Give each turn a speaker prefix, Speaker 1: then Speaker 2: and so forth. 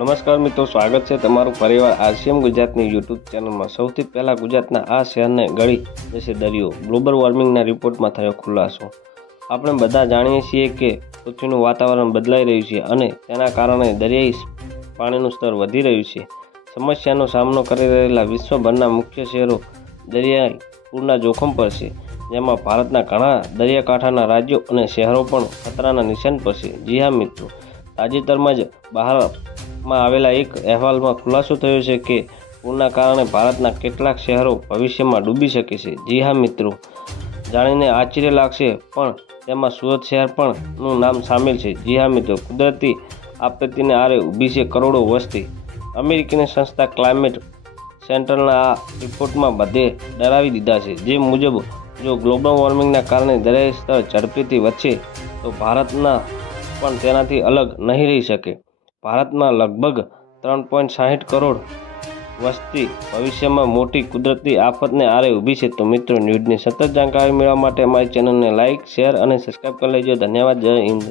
Speaker 1: નમસ્કાર મિત્રો, સ્વાગત છે તમારું ફરીવાર આરસીએમ ગુજરાતની યુટ્યુબ ચેનલમાં. સૌથી પહેલાં ગુજરાતના આ શહેરને ગળી જશે દરિયો. ગ્લોબલ વોર્મિંગના રિપોર્ટમાં થયો ખુલાસો. આપણે બધા જાણીએ છીએ કે પૃથ્વીનું વાતાવરણ બદલાઈ રહ્યું છે અને તેના કારણે દરિયાઈ પાણીનું સ્તર વધી રહ્યું છે. સમસ્યાનો સામનો કરી રહેલા વિશ્વભરના મુખ્ય શહેરો દરિયાઈ પૂરના જોખમ પર છે, જેમાં ભારતના ઘણા દરિયાકાંઠાના રાજ્યો અને શહેરો પણ ખતરાના નિશાન પર છે. જી હા મિત્રો, તાજેતરમાં જ બહારમાં આવેલા એક અહેવાલમાં ખુલાસો થયો છે કે પૂરના કારણે ભારતના કેટલાક શહેરો ભવિષ્યમાં ડૂબી શકે છે. જી હા, મિત્રો. જાણીને આશ્ચર્ય લાગશે, પણ તેમાં સુરત શહેર પણ નું નામ સામેલ છે. જી હા, મિત્રો. કુદરતી આપત્તિને આરે ઊભી છે કરોડો વસ્તી. અમેરિકીની સંસ્થા ક્લાઇમેટ સેન્ટરના આ રિપોર્ટમાં બધે ડરાવી દીધા છે. જે મુજબ, જો ગ્લોબલ વોર્મિંગના કારણે દરિયાઈ સ્તર ઝડપીથી વધશે, તો ભારતના પણ તેનાથી અલગ નહીં રહી શકે. ભારતમાં લગભગ ત્રણ પોઈન્ટ સાહીઠ કરોડ વસ્તી ભવિષ્યમાં મોટી કુદરતી આફતને આરે ઊભી છે. તો મિત્રો, ન્યૂઝની સતત જાણકારી મેળવવા માટે અમારી ચેનલને લાઇક શેર અને સબસ્ક્રાઈબ કરી લેજો. ધન્યવાદ. જય હિન્દ.